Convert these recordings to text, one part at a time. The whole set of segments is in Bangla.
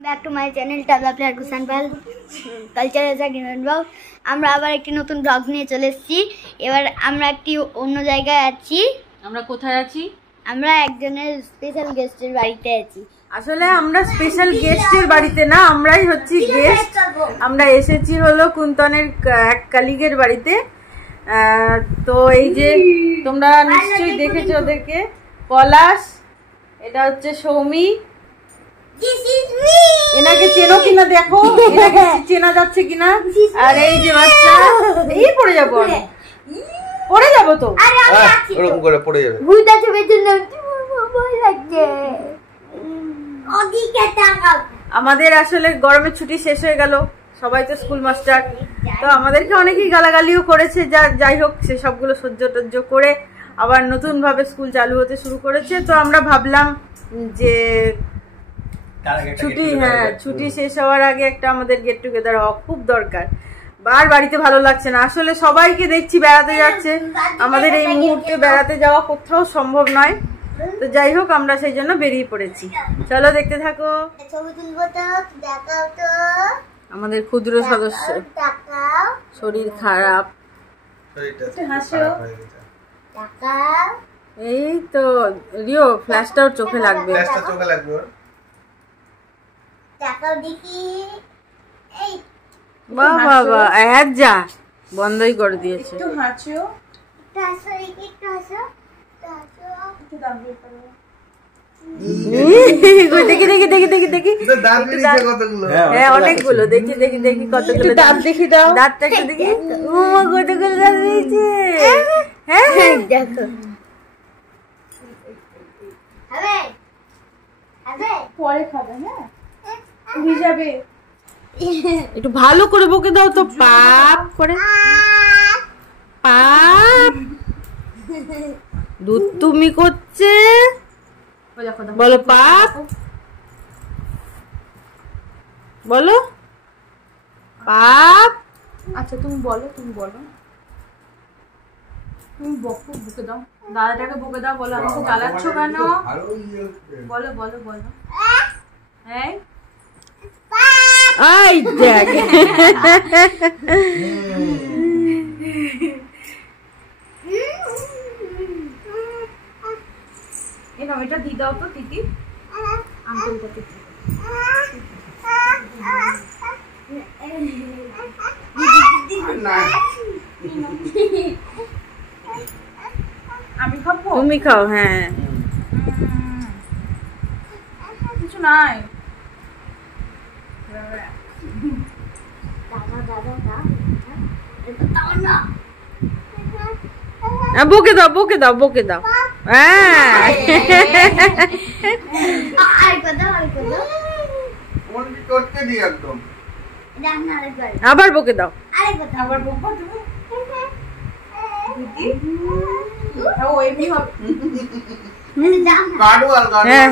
Back to my channel tabla player Gusan Pal cultural segment blog. আমরা আবার একটি নতুন ব্লগ নিয়ে চলে এসেছি। এবার আমরা একটি অন্য জায়গায় আছি। আমরা কোথায় আছি? আমরা একজনের স্পেশাল গেস্টের বাড়িতে আছি। আসলে আমরা স্পেশাল গেস্টের বাড়িতে না, আমরাই হচ্ছি গেস্ট। আমরা এসেছি হলো কুন্তনের এক কালিগের বাড়িতে। তো এই যে তোমরা নিশ্চয়ই দেখেছো ওদেরকে, পলাশ, এটা হচ্ছে সৌমি। এনাকে চেনো কিনা দেখো, এনাকে চেনা যাচ্ছে কিনা। আর এই যে বাচ্চা, এই পড়ে যাবো, পড়ে যাবো তো, ওরকম করে পড়ে যাবে। ভূত আছে বেজন্য ভয় লাগছে। আমাদের আসলে গরমের ছুটি শেষ হয়ে গেল, সবাই তো স্কুল মাস্টার, তো আমাদেরকে অনেকেই গালাগালিও করেছে। যাই হোক, সে সবগুলো সহ্য টহ্য করে আবার নতুন ভাবে স্কুল চালু হতে শুরু করেছে। তো আমরা ভাবলাম যে ছুটি শেষ হওয়ার আগে একটা আমাদের গেট টুগেদার হওয়া খুব দরকার। বাড়িতে ভালো লাগছে না, আসলে সবাইকে দেখছি বেড়াতে যাচ্ছে, আমাদের এই মুহূর্তে বেড়াতে যাওয়া কোথাও সম্ভব নয়। তো যাই হোক, আমরা সেই জন্য বেরিয়ে পড়েছি। চলো দেখতে থাকো। আমাদের ক্ষুদ্র সদস্য শরীর খারাপ, এই তো রিও ফ্ল্যাশটাও চোখে লাগবে। বাবা যা বন্ধই করে দিয়েছে। অনেকগুলো দেখি কতগুলো দাঁত দেখি দাও, দাঁতটা একটু দেখি। কতগুলো দাঁত দিয়েছে। হ্যাঁ দেখো, পরে খাবে। হ্যাঁ যাবে, একটু ভালো করে বকে দাও তো, পাপ করে। পাপ দুধ তুমি করছে, বলো পাপ, বলো পাপ। আচ্ছা তুমি বলো, তুমি বকে দাও, দাদাটাকে বকে দাও, বলো আমাকে জ্বালাচ্ছ কেন, বলো। হ্যাঁ এই দেখ, এটা দিয়ে দাও তো তিতি, আঙ্কেলটাকে। আমি খাবো, তুমি খাও। হ্যাঁ কিছু নাই। বকে দাও। হ্যাঁ আবার বকে দাও।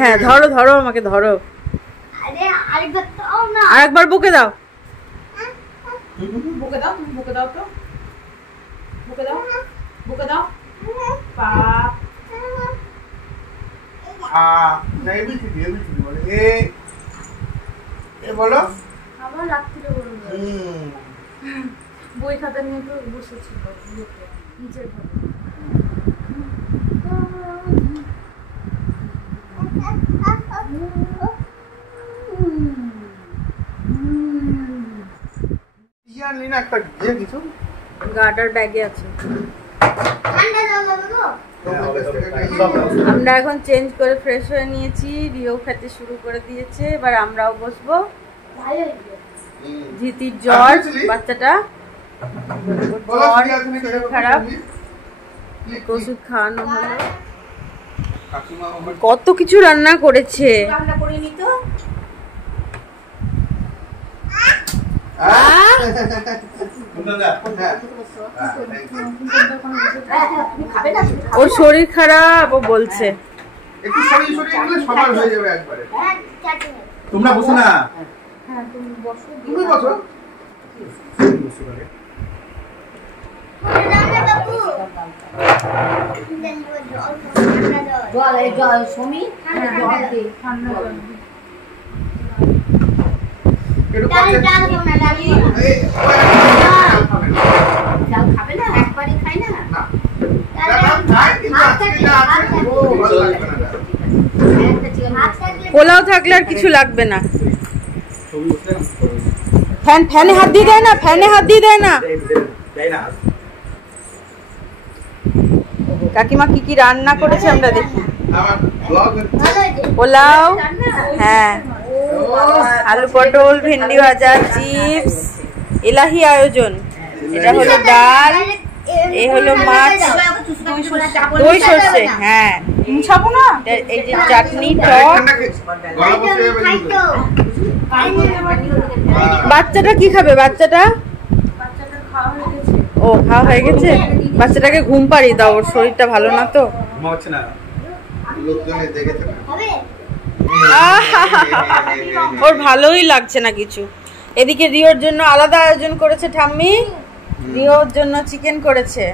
হ্যাঁ ধরো আমাকে, ধরো। আরেকবার বকে দাও। বকে দাও তো, বকে দাও। পাপ বলো। আবার রাত্রিরে বলবো। বই খাতা নিয়ে তো বসেছিল নিচের ঘরে। গার্ডার ব্যাগে আছে। আমরা এখন চেঞ্জ করে ফ্রেশ হয়ে নিয়েছি, রিও খেতে শুরু করে দিয়েছে, এবার আমরাও বসবো। জিতির জ্বর, বাচ্চাটা খারাপ, ওষুধ খাওয়ানো হলো। কত কিছু রান্না করেছে। ওর শরীর খারাপ, ও বলছে। তোমরা বসো না। হ্যাঁ তুমি বসো। জল সমি ঠান্ডা জল। একটু পরে ডাল খাবো না, ডাল খাবো না। এই ডাল খাবে না, একবারই খাই না। না ডাল খায় কিন্তু আজকে যা আছে ও ভালো লাগবে না। একটা চিকেন ভাত থাকলে পোলাও থাকলে আর কিছু লাগবে না। ফ্যানে হাত দিয়ে দেয় না, ফ্যানে হাত দিয়ে দেয় না। কাকিমা কি কি রান্না করেছে আমরা দেখি। আমার ব্লগ হচ্ছে ভালো হয়েছে। পোলাও, হ্যাঁ, আলু পটল, ভেন্ডি ভাজা, চিপস, এলাহি আয়োজন। এটা হলো ডাল, এই হলো মাছ, দই সর্ষে, হ্যাঁ, মুছাবো না, এই যে চাটনি, টক। ঠান্ডা খেয়েছি গলা বসে যাবে খাই কিন্তু। তো। বাচ্চাটা কি খাবে? বাচ্চাটা ও খাওয়া হয়ে গেছে। বাচ্চাটাকে ঘুম পাড়িয়ে দাও, ওর শরীরটা ভালো না তো। ঘুমাচ্ছে না, লোকজনে দেখেছে না। হবে? ওর ভালোই লাগছে না কিছু। এদিকে রিওর জন্য আলাদা আয়োজন করেছে ঠাম্মি, রিওর জন্য চিকেন করেছে।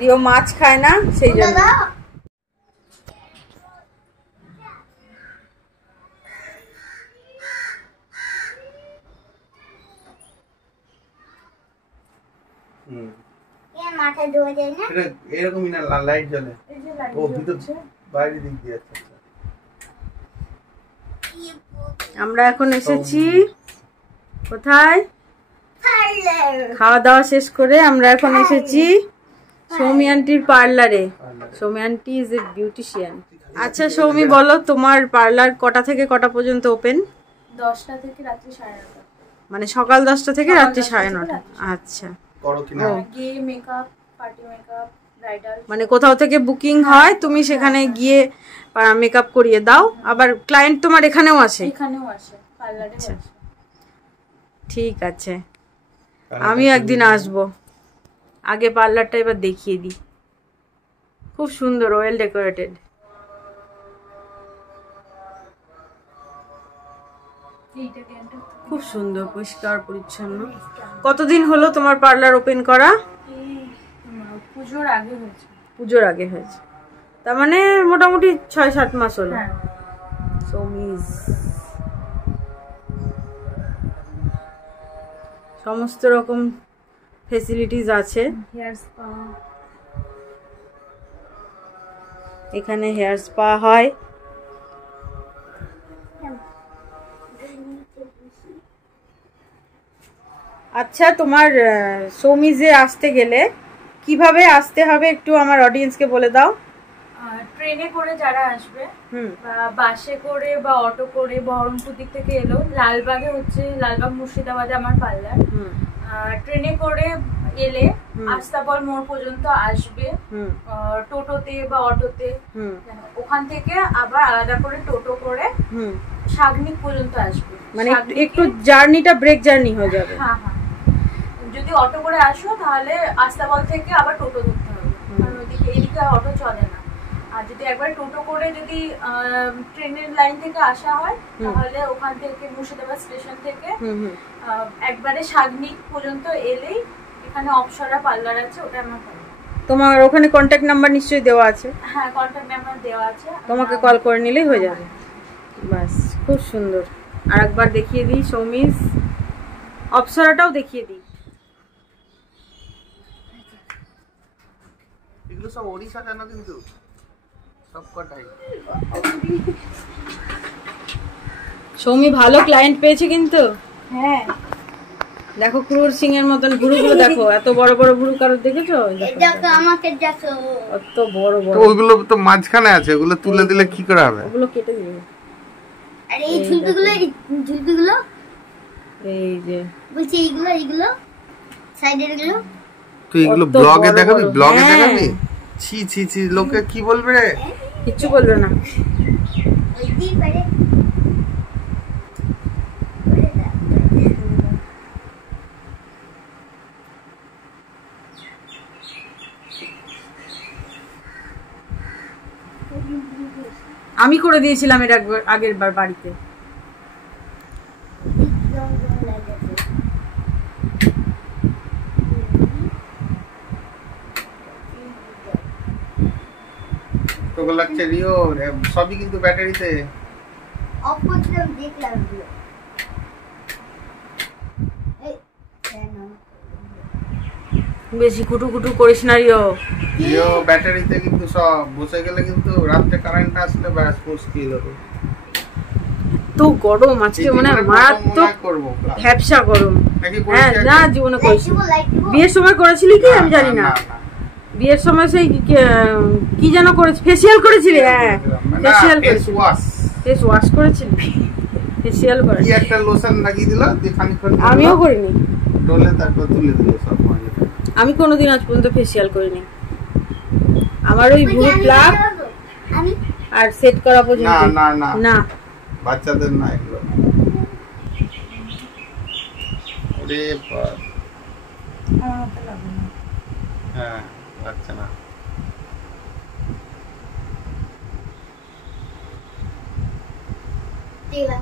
রিও মাছ খায় না, সেই জন্য। দাদা, হুম এ মাথায় ধোয়া যায় না? এটা এরকমই না, লাইট জ্বলে। ও ভিতর বাইরে দিক দিয়ে আছে। আমরা এখন এসেছি কোথায়? পার্লার। খাওয়া দাওয়া শেষ করে আমরা এখন এসেছি সৌমি আন্টির পার্লারে। Soumi aunty is a beautician. আচ্ছা সৌমি, বলো তোমার পার্লার কটা থেকে কটা পর্যন্ত ওপেন? 10টা থেকে রাত্রি 9:30। মানে সকাল 10টা থেকে রাত্রি 9:30। আচ্ছা, করো কিনা গিয়ে মেকআপ, পার্টি মেকআপ, ব্রাইডাল। মানে কোথাও থেকে বুকিং হয়, তুমি সেখানে গিয়ে মেকআপ করিয়ে দাও। আবার ক্লায়েন্ট তোমার এখানেও আসে? এখানেও আসে, পার্লারে আসে। ঠিক আছে, আমি একদিন আসবো। আগে পার্লারটা এবার দেখিয়ে দিই। খুব সুন্দর, ওয়েল ডেকোরেটেড। খুব সুন্দর, পরিষ্কার পরিচ্ছন্ন। কতদিন হলো তোমার পার্লার ওপেন করা? পুজোর আগে হয়েছে। পুজোর আগে হয়েছে, তার মানে মোটামুটি 6-7 মাস হলো। হ্যাঁ। সৌমিজ সমস্ত রকম ফেসিলিটিস আছে হেয়ার স্পা, এখানে। হেয়ার স্পা হয়। আচ্ছা, তোমার সৌমিজে আসতে গেলে কিভাবে আসতে হবে একটু আমার অডিয়েন্সকে বলে দাও। ট্রেনে করে যারা আসবে, হুম বা বাসে করে বা অটো করে, বহরমপুর দিক থেকে এলো, লালবাগে হচ্ছে, লালবাগ মুর্শিদাবাদে আমার পার্লার। হুম ট্রেনে করে এলে আস্তাবল মোড় পর্যন্ত আসবে, হুম টোটোতে বা অটোতে। হুম ওখান থেকে আবার আলাদা করে টোটো করে হুম শাগনিক পর্যন্ত আসবে। মানে শাগনিকে- একটু জার্নিটা ব্রেক জার্নি হয়ে যাবে। হ্যাঁ হ্যাঁ, যদি অটো করে আসো তাহলে আস্তাবল থেকে আবার টোটো ধরতে হবে, কারণ ওইদিকে এদিকে অটো চলে না। আর যদি একবার টোটো করে যদি ট্রেনের লাইন থেকে আসা হয়, তাহলে ওখান থেকে মুর্শিদাবাদ স্টেশন থেকে হুম হুম একবারে শাগনিক পর্যন্ত এলেই এখানে অপসরা পার্লার আছে, ওটা আমার পার্লার। তোমার ওখানে কন্ট্যাক্ট নাম্বার নিশ্চয়ই দেওয়া আছে, হ্যাঁ, কন্ট্যাক্ট নাম্বার দেওয়া আছে। তোমাকে কল করে নিলেই হয়ে যাবে। বাস, খুব সুন্দর। আর একবার দেখিয়ে দিই সৌমিজ, অপসরাটাও দেখিয়ে দিই। এগুলো সব ওড়ি সাজানো কিন্তু সব কটাই। সৌমি ভালো ক্লায়েন্ট পেয়েছে কিন্তু। হ্যাঁ, দেখো ক্রুর সিং এর মতন ভুরুগুলো দেখো, এত বড় বড় ভুরু কারোর দেখেছো? এই দেখো, দেখো আমাকে দেখো। কত বড় বড়। তো ওইগুলো তো মাঝখানে আছে, ওগুলো তুলে দিলে কি করে হবে? ওগুলো কেটে দিবে। আর এই ঝুলপিগুলো, এই ঝুলপিগুলো এই যে বলছি, এইগুলো সাইডের গুলো। তুই এগুলো কত ব্লগে বড় দেখাবি? বড়। ব্লগে হ্যাঁ। দেখাবি? ছি ছি ছি, লোকে কি বলবে রে? কিচ্ছু বলবে না। ওইতেই পারে। আমি করে দিয়েছিলাম এর আগের বার বাড়িতে। তোকে লাগছে রিও সবই কিন্তু ব্যাটারিতে। অফ করছিলাম, দেখলাম এগুলো। বেশি কুটু কুটু করিস না রিও। জিও ব্যাটারিতে কিন্তু সব বসে গেলে কিন্তু রাত্রে কারেন্ট আসলে ব্যাস মুশকিল হবে। তো গরম আজকে মানে মারাত্মক হ্যাপসা গরম। হ্যাঁ না জীবনে করেছি। বিয়ের সময় করেছিলি কি আমি জানি না। বিয়ের সময় সেই কি যেন করেছি, ফেসিয়াল করেছিলি? হ্যাঁ ফেসিয়াল করেছিলি, ফেস ওয়াশ করেছিলি, ফেসিয়াল করে কি একটা লোশন লাগিয়ে দিল দিয়ে খানিকক্ষণ আমিও করিনি, ডলে তারপর তুলে দিল সব। আমি কোনোদিন আজ পর্যন্ত ফেসিয়াল করিনি। আমার ওই ভুরু প্লাগ আর সেট করা পর্যন্ত। না না না বাচ্চাদের না এগুলো। ওরে বাবা, হ্যাঁ বাচ্চা না।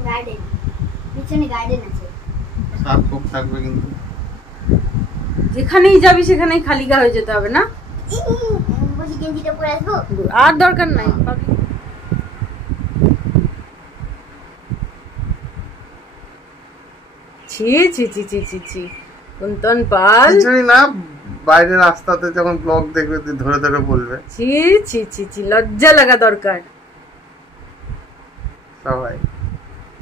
গার্ডেন, পিছনে গার্ডেন আছে, সাপ খুব থাকবে কিন্তু। যেখানেই যাবি সেখানেই খালি গা হয়ে যেতে হবে না? বুঝি গেঞ্জিটা পরে আসবো, আর দরকার নাই। ছি ছি ছি ছি ছি ছি কুন্তন পাল কিছুই না, বাইরের রাস্তাতে যখন ব্লগ দেখবে ধরে ধরে বলবে। ছি ছি ছি ছি, লজ্জা লাগা দরকার। সবাই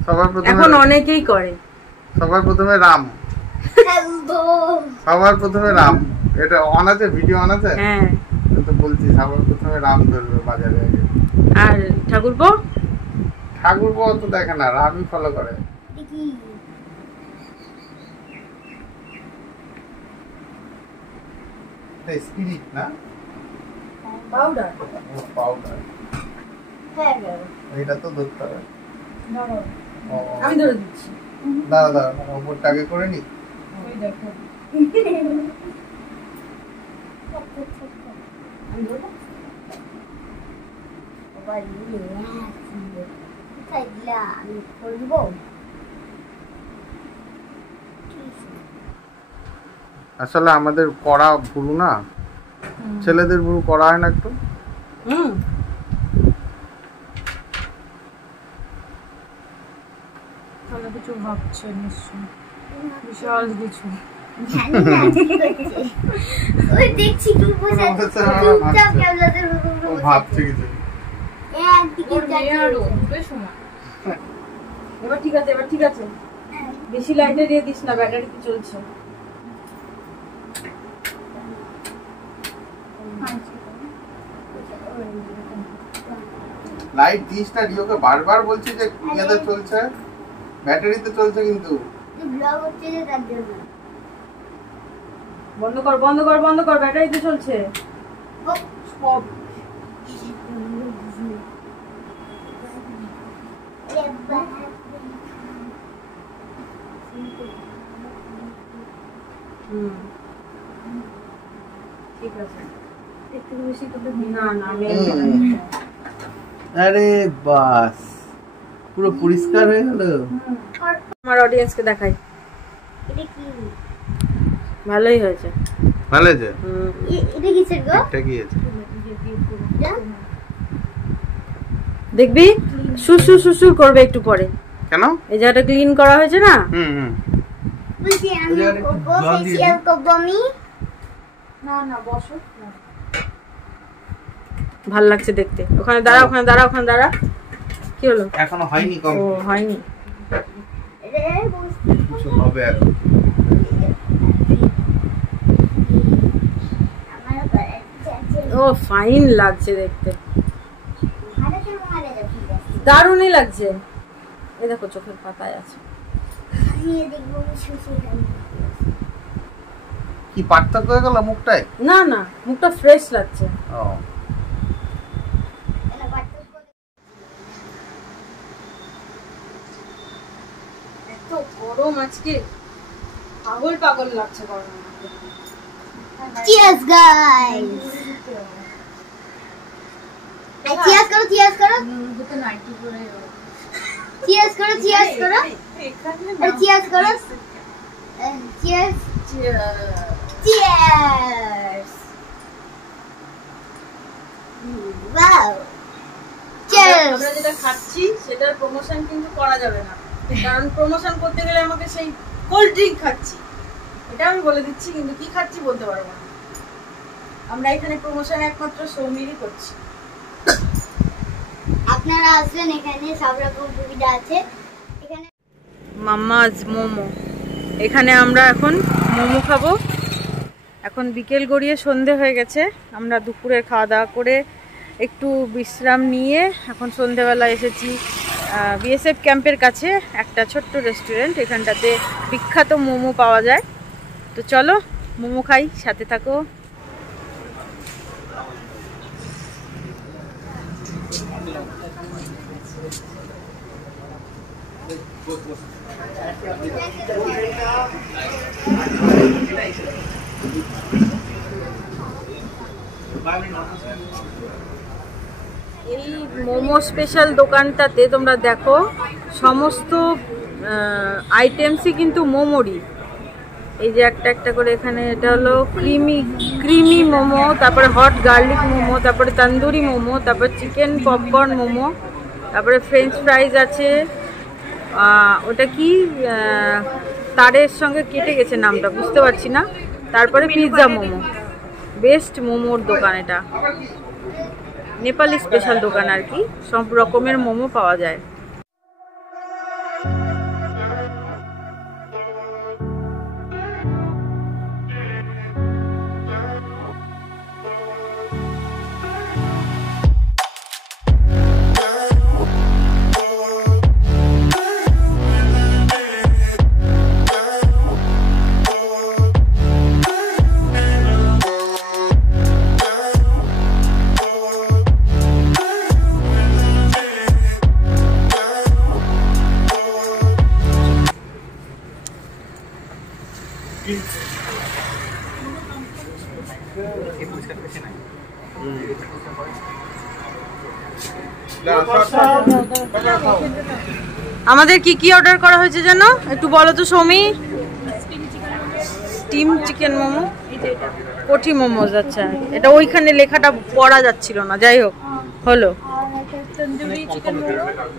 সবার প্রথমে এখন অনেকেই করে। সবার প্রথমে রাম, সবার প্রথমে রাম। এটা অন আছে, ভিডিও অন আছে। হ্যাঁ তো বলছি সবার প্রথমে রাম ধরবে বাজারে আগে। আর ঠাকুরপো? ঠাকুরপো তো দেখে না, রামই ফলো করে। স্পিরিট না পাউডার, পাউডার। এটা তো ধরতে হবে। আমি ধরে দিচ্ছি। দাঁড়া দাঁড়া, ওপরটা আগে করে নি। ওই দেখো আমি ধরবো। আমি করবো। আসলে আমাদের কড়া ভুরু না, ছেলেদের ভুরু করা হয় না একটু। তাহলে কিছু ভাবছে নিশ্চয়, বিশাল কিছু। জানি না কি করছে, ওই দেখছি কি বসে আছে, চুপচাপ ক্যামেরাতে ও ভাবছে কিছু। একদিকে যাচ্ছে। এবার ঠিক আছে, এবার ঠিক আছে। বেশি লাইটে দিয়ে দিস না, ব্যাটারি কি চলছে। লাইট দিস না, রিওকে বারবার বলছি যে ইয়াতে চলছে, ব্যাটারিতে চলছে কিন্তু। ব্লগ হচ্ছে যে তার জন্য। বন্ধ কর বন্ধ কর বন্ধ কর, ব্যাটারিতে চলছে সব। ঠিক আছে, একটু বেশি করে না না আমি। আরে বাস, পুরো পরিষ্কার হয়ে গেল। আমার অডিয়েন্সকে দেখাই। এটা কি? ভালোই হয়েছে, ভালো হয়েছে। এটা কিসের গো? এটা কি আছে? দেখবি সুসু সুসু করবে একটু পরে। কেন? এই জায়গাটা ক্লিন করা হয়েছে না। বলছি আমি করবো, ফেসিয়াল করবো আমি। না না বসো। ভাল লাগছে দেখতে। ওখানে দাঁড়া, ওখানে দাঁড়া, ওখানে দাঁড়া। কি হলো? এখনো হয়নি, কম ও হয়নি। কিছু হবে আর। ও ফাইন লাগছে দেখতে, দারুণই লাগছে। এই দেখো চোখের পাতায় আছে। কি পার্থক্য হয়ে গেল মুখটায়? না না, মুখটা ফ্রেশ লাগছে। ও এত গরম আজকে, পাগল পাগল লাগছে গরম। Cheers guys. Cheers করো, cheers করো। দুটো নাইটি পরে Cheers করো, cheers করো। Cheers করো। Cheers. Cheers. Wow. Cheers. আমরা যেটা খাচ্ছি সেটার প্রমোশন কিন্তু করা যাবে না, কারণ প্রমোশন করতে গেলে আমাকে সেই কোল্ড ড্রিঙ্ক খাচ্ছি, এটা আমি বলে দিচ্ছি, কিন্তু কি খাচ্ছি বলতে পারবো না। আমরা এখানে প্রমোশন একমাত্র সৌমিরই করছি। আপনারা আসবেন, এখানে সব রকম সুবিধা আছে। এখানে মাম্মাজ মোমো, এখানে আমরা এখন মোমো খাবো। এখন বিকেল গড়িয়ে সন্ধে হয়ে গেছে, আমরা দুপুরে খাওয়া দাওয়া করে একটু বিশ্রাম নিয়ে এখন সন্ধেবেলা এসেছি বিএসএফ ক্যাম্পের কাছে একটা ছোট্ট রেস্টুরেন্ট, এখানটাতে বিখ্যাত মোমো পাওয়া যায়। তো চলো মোমো খাই, সাথে থাকো। এই মোমো স্পেশাল দোকানটাতে তোমরা দেখো সমস্ত আইটেমসই কিন্তু মোমোরই। এই যে একটা একটা করে এখানে, এটা হলো ক্রিমি মোমো, তারপরে হট গার্লিক মোমো, তারপরে তন্দুরি মোমো, তারপরে চিকেন পপকর্ন মোমো, তারপরে ফ্রেঞ্চ ফ্রাইজ আছে। ওটা কি তারের সঙ্গে কেটে গেছে নামটা, বুঝতে পারছি না। তারপরে পিৎজা মোমো, বেস্ট মোমোর দোকান এটা, নেপালি স্পেশাল দোকান আর কি, সব রকমের মোমো পাওয়া যায়। আমাদের কি কি অর্ডার করা হয়েছে জানো, একটু বলো তো সৌমি। Steam chicken momo, kothey momos. আচ্ছা, এটা ওইখানে লেখাটা পড়া যাচ্ছিল না, যাই হোক হলো।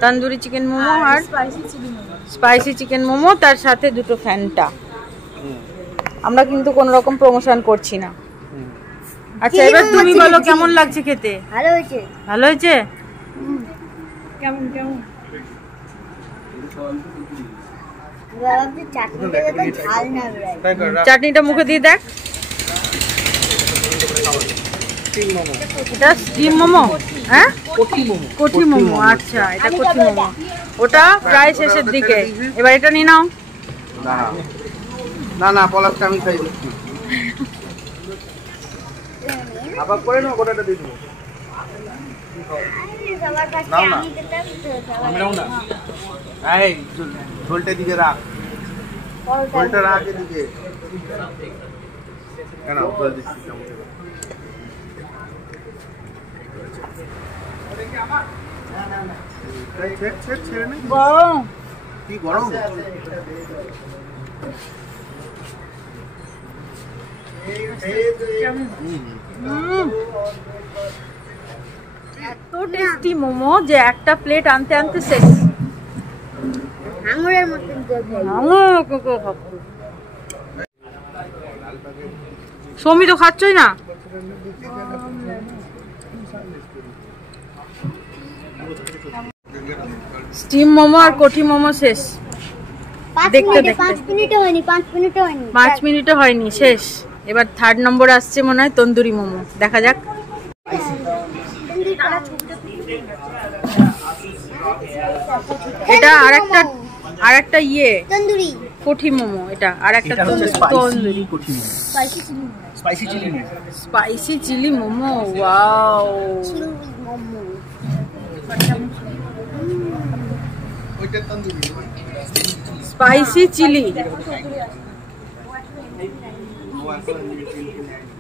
তন্দুরি চিকেন মোমো আর স্পাইসি চিকেন মোমো, তার সাথে দুটো ফ্যান্টা। আমরা কিন্তু কোনো রকম প্রমোশন করছি না। আচ্ছা, এবার তুমি বলো কেমন লাগছে খেতে? ভালো হয়েছে। ভালো হয়েছে? কেমন কেমন চাটনিটা মুখে দিয়ে দেখ। এটা স্টিম মোমো, হ্যাঁ কোঠি মোমো। আচ্ছা, এটা কোঠি মোমো, ওটা প্রায় শেষের দিকে। এবার এটা নিয়ে নাও। না না, পলাশটা আমি খাই দিচ্ছি। আবার করে নাও, গোটাটা দিয়ে দেবো। এই ঝোলটা দিকে রাখ, ঝোলটা রাখ এদিকে। কেন ঝোল দিচ্ছি? কি গরম! এত টেস্টি মোমো যে একটা প্লেট আনতে আনতে শেষ। আঙুরের মতন সৌমি তো খাচ্ছই না। স্টিম মোমো আর কোঠি মোমো শেষ। দেখতে দেখতে 5 মিনিটও হয়নি, 5 মিনিটও হয়নি, শেষ। এবার থার্ড নম্বর আসছে মনে হয় তন্দুরি মোমো, দেখা যাক। এটা আরেকটা ইয়ে তন্দুরি কোঠি মোমো, এটা আরেকটা tandoori spicy chilli momo. Wow, spicy chilli.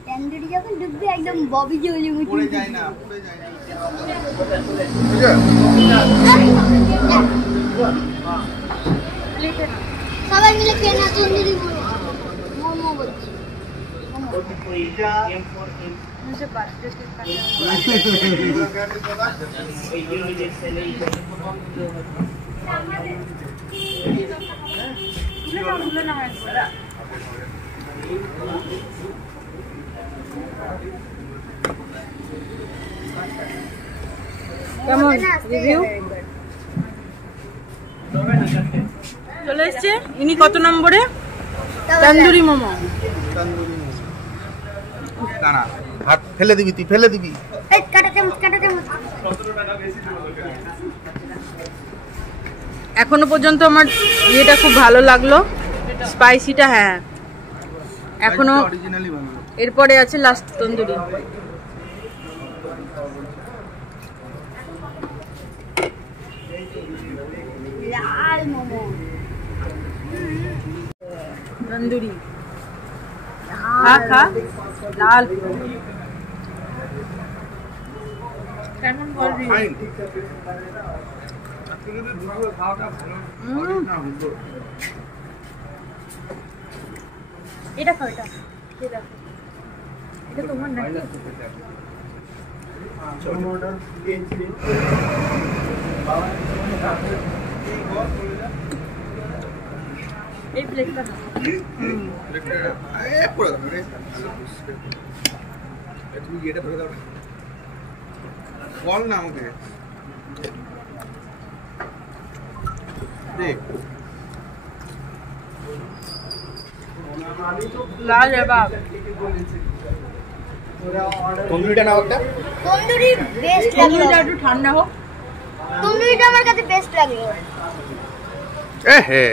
Tandoori যখন ঢুকবে একদম ববি জলি মুটি যায় না, পুরো যায় না। সবাই মিলে খেয়ে না তন্দুরি মোমো বলছি। কেমন রিভিউ? চলে এসছে। ইনি কত নম্বরে? তন্দুরি মোমো। তন্দুরি মোমো। দাঁড়া, হাত ফেলে দিবি, তুই ফেলে দিবি। এই কাটা চামচ, কাটা চামচ। এখনো পর্যন্ত আমার ইয়েটা খুব ভালো লাগলো, স্পাইসিটা। হ্যাঁ, এখনো অরিজিনালি ভালো। এরপরে আছে লাস্ট তন্দুরি। লাল মোমো, তন্দুরি খা খা, লাল। কেমন বলবি? ফাইন। আজকে যদি দুপুরে খাওয়াটা ভালো না হতো। এটা খাও, এটা এটা তোমার নাকি? এই প্লেটটা না। বল না আমাকে। দেখ লাল জবাব। তন্দুরিটা নাও একটা। তন্দুরি বেস্ট লাগলো। তন্দুরিটা একটু ঠান্ডা হোক। তন্দুরিটা আমার কাছে বেস্ট লাগলো। হে,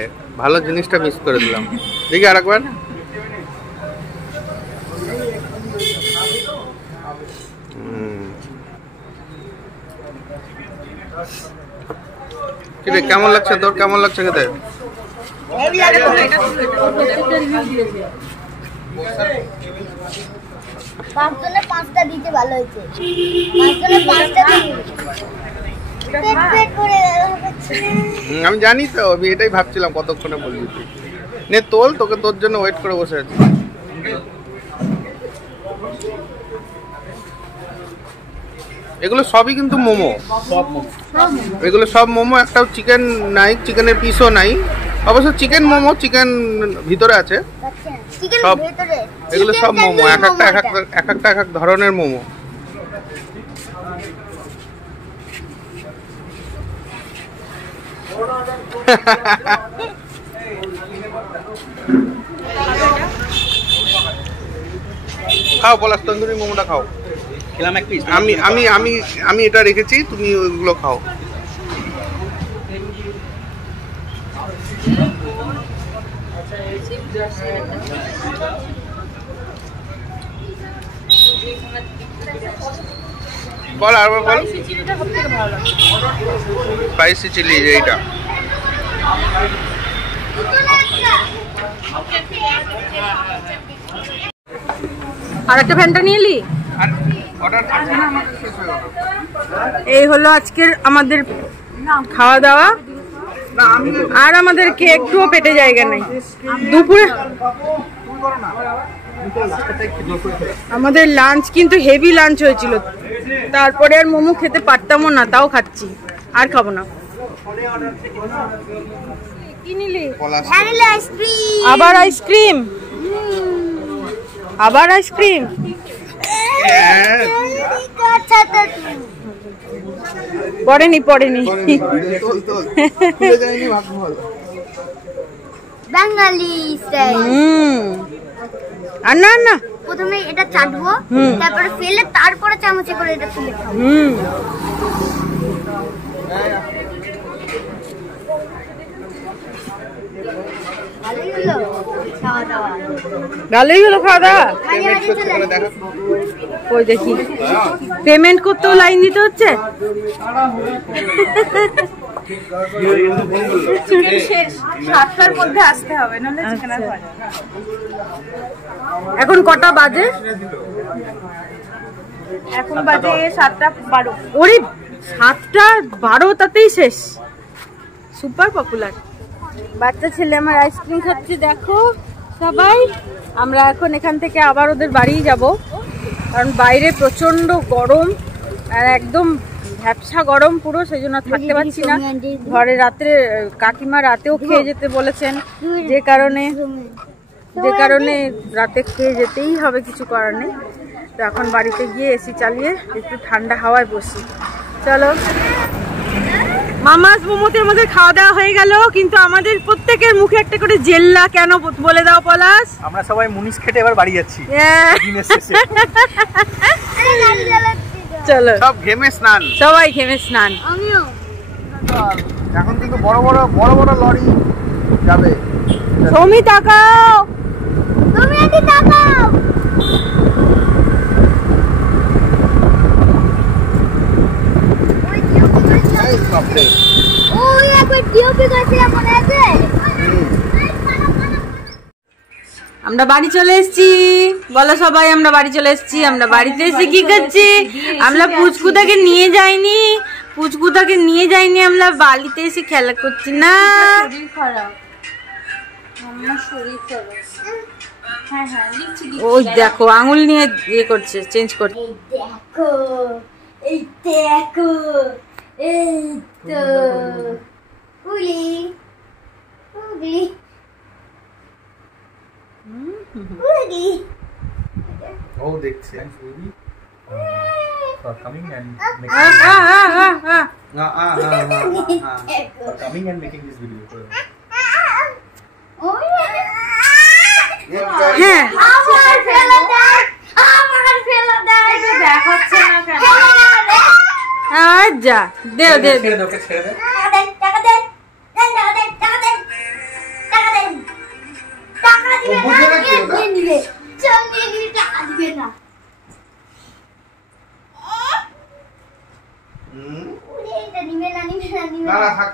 ভালো জিনিসটা মিস করে দিলাম। দেখি আরেকবার। কিরে, কেমন লাগছে তোর? কেমন লাগছে খেতে? হেভি লাগলো। পাঁচজনে পাঁচটা দিতে ভালো হয়েছে। পাঁচজনে পাঁচটা দিতে পেট পেট করে আমি জানি তো, আমি এটাই ভাবছিলাম কতক্ষণে বলবি তুই। নে তোল, তোকে তোর জন্য ওয়েট করে বসে আছি। এগুলো সবই কিন্তু মোমো, এগুলো সব মোমো। একটাও চিকেন নাই, চিকেনের পিসও নাই। অবশ্য চিকেন মোমো, চিকেন ভিতরে আছে চিকেন সব। ভিতরে এগুলো সব মোমো, এক একটা এক এক ধরনের মোমো। খাও পলাশ, তন্দুরি মোমোটা খাও। খেলাম এক পিস। আমি আমি আমি আমি এটা রেখেছি, তুমি ওইগুলো খাও। বল আরবার বল। স্পাইসি চিলি এইটা। আর একটা ফ্যানটা নিয়ে এলি? আর অর্ডার আছে না, আমাদের শেষ হয়ে গেল। এই হলো আজকের আমাদের খাওয়া দাওয়া। আর আমাদেরকে একটুও পেটে জায়গা নেই। দুপুরে আমাদের লাঞ্চ কিন্তু হেভি লাঞ্চ হয়েছিল, তারপরে আর মোমো খেতে পারতামও না, তাও খাচ্ছি। আর খাবো না। কি নিলি? Vanilla ice cream. আবার আইসক্রিম, আবার আইসক্রিম। পড়েনি পড়েনি। বাঙালি স্টাইল। আর না না, প্রথমে এটা চাটবো, তারপরে ফেলে তারপরে চামচে করে এটা তুলে খাবো। ভালোই হলো খাওয়া দাওয়া। ভালোই হলো খাওয়া দাওয়া। মাঝে মাঝে চলে আসবে। ওই দেখি পেমেন্ট করতেও লাইন দিতে হচ্ছে। সাতটার মধ্যে আসতে হবে, নাহলে চিকেন আর হয় না। এখন কটা বাজে? এখন বাজে 7:12। ওরে 7:12, তাতেই শেষ। Super popular. বাচ্চা ছেলে আমার আইসক্রিম খাচ্ছে, দেখো সবাই। আমরা এখন এখান থেকে আবার ওদের বাড়ি যাব, কারণ বাইরে প্রচন্ড গরম, আর একদম ভ্যাপসা গরম পুরো, সেই জন্য থাকতে পারছি না ঘরে। রাত্রে কাকিমা রাতেও খেয়ে যেতে বলেছেন, যে কারণে রাতে খেয়ে যেতেই হবে, কিছু করার নেই। তো এখন বাড়িতে গিয়ে এসি চালিয়ে একটু ঠান্ডা হাওয়ায় বসি। চলো, মামাস মোমোতে আমাদের খাওয়া দাওয়া হয়ে গেল, কিন্তু আমাদের প্রত্যেকের মুখে একটা করে জেল্লা। কেন বলে দাও পলাশ? আমরা সবাই মুনিশ খেটে এবার বাড়ি যাচ্ছি। চলো, সব ঘেমে স্নান, সবাই ঘেমে স্নান। আমিও এখন কিন্তু বড় বড় লরি যাবে। সৌমি তাকাও, তুমি এদিকে তাকাও। এই বাপরে, ওই একবার ডিওপি গেছিলাম মনে আছে? আমরা বাড়ি চলে এসেছি। বলো সবাই, আমরা বাড়ি চলে এসেছি। আমরা বাড়িতে এসে কি করছি? আমরা পুচকুটাকে নিয়ে যাইনি, আমরা বাড়িতে এসে খেলা করছি না। শরীর খারাপ, আমার শরীর খারাপ। হ্যাঁ হ্যাঁ লিখছি। ওই দেখো আঙুল নিয়ে ইয়ে করছে, চেঞ্জ করছে। এই দেখো এই তো উলি উলি উলি। ও দেখছে। For coming and making this video. হ্যাঁ, আমার ফেলে দেয়, এটা দেখাচ্ছে না কেন? যা দেও দে। ছেড়ে দে, ওকে ছেড়ে দে। টাকা দেন, টাকা দেন, টাকা দেন, টাকা দেন, টাকা দিবে ও বুঝে না, নাকি ওটা? নিয়ে নিবে, চল নিয়ে নিবে, টাকা দিবে না। উলি, এটা নিবে না, নিবে না, নিবে না না। না, থাক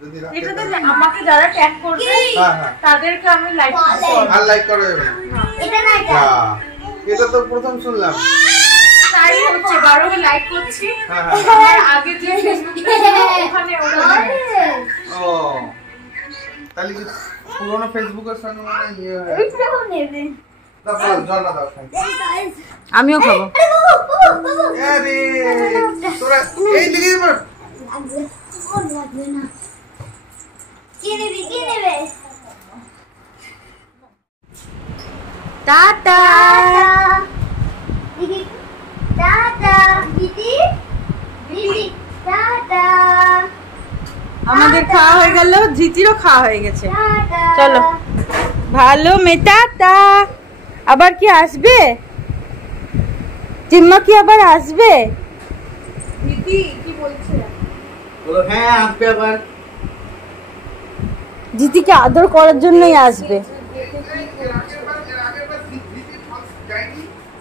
যদি রাখে এটাতে তাহলে- আমাকে যারা ট্যাগ করবে হ্যাঁ হ্যাঁ, তাদেরকে আমি লাইক করব। আর লাইক করে দেবেন। এটা না, এটা। বাহ, এটা তো প্রথম শুনলাম। তাই হচ্ছে 12 লাইক করছি। হ্যাঁ হ্যাঁ, আমার আগে যে ফেসবুক ছিল ওখানে ওরা আরে, ও তাহলে কি পুরোনো ফেসবুকের সঙ্গে মানে ইয়ে হয়ে এইটাও নেবে। দাও, জলটা দাও। আমিও খাবো। আরে বাবু, বাবু, বাবু। আরে তোরা এই দিকে বল। লাগবে, ওর লাগবে না। কি নেবে, কি নেবে? টাটা। দিদি, টাটা। দিদি, দিদি, টাটা। আমাদের খাওয়া হয়ে গেল, জিতিরও খাওয়া হয়ে গেছে। টাটা। চলো। ভালো মেটাটা। আবার কি আসবে? চিম্মা কি আবার আসবে? দিদি কি বলছে? বলো হ্যাঁ আসবে আবার। জিতিকে আদর করার জন্যই আসবে।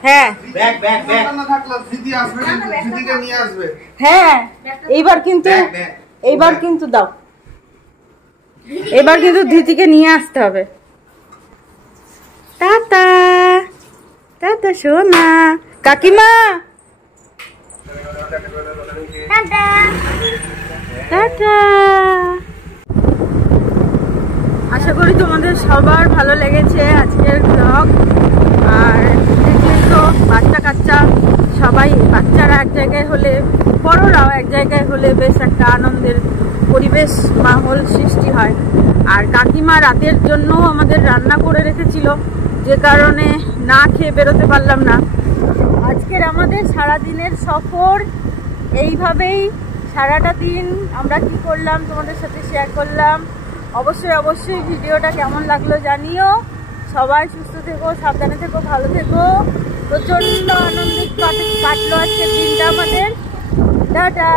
হ্যাঁ ব্যাগ ব্যাগ ব্যাগ না থাকলো দিদি আসবে, দিদিকে নিয়ে আসবে। হ্যাঁ, এইবার কিন্তু ব্যাগ। এইবার কিন্তু দাও, এবার কিন্তু দিদিকে নিয়ে আসতে হবে। টাটা টাটা সোনা। কাকিমা টাটা। টাটা। আশা করি তোমাদের সবার ভালো লেগেছে আজকের ব্লগ। আর দেখলেই তো বাচ্চা কাচ্চা সবাই, বাচ্চারা এক জায়গায় হলে বড়রাও এক জায়গায় হলে বেশ একটা আনন্দের পরিবেশ মাহল সৃষ্টি হয়। আর কাকিমা রাতের জন্য আমাদের রান্না করে রেখেছিল, যে কারণে না খেয়ে বেরোতে পারলাম না। আজকের আমাদের সারাদিনের সফর এইভাবেই, সারাটা দিন আমরা কি করলাম তোমাদের সাথে শেয়ার করলাম। অবশ্যই ভিডিওটা কেমন লাগলো জানিও। সবাই সুস্থ থেকো, সাবধানে থেকো, ভালো থেকো। প্রচন্ড আনন্দিত কাটলো আজকের দিনটা আমাদের। টাটা।